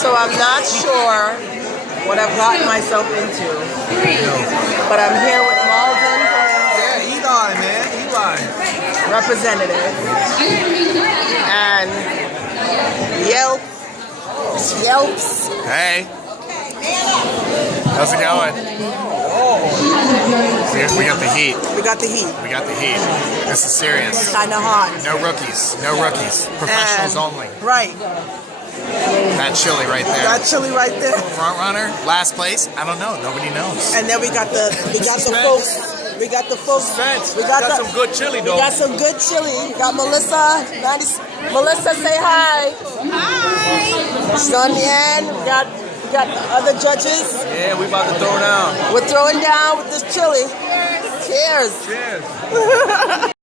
So I'm not sure what I've gotten myself into, but I'm here with Malden Yeah, Eli, man. Eli. representative and Yelps. Hey. How's it going? We got the heat. We got the heat. We got the heat. This is serious. Kind of hot. No rookies. No rookies. Professionals And- only. Right. That chili right there. Got chili right there. Front runner, last place. I don't know. Nobody knows. And then we got the folks. We got the folks. Suspense. We got some good chili, though. We got some good chili. We got Melissa. Melissa, say hi. Hi. Son Yan. We got the other judges. Yeah, we about to throw down. We're throwing down with this chili. Cheers. Cheers.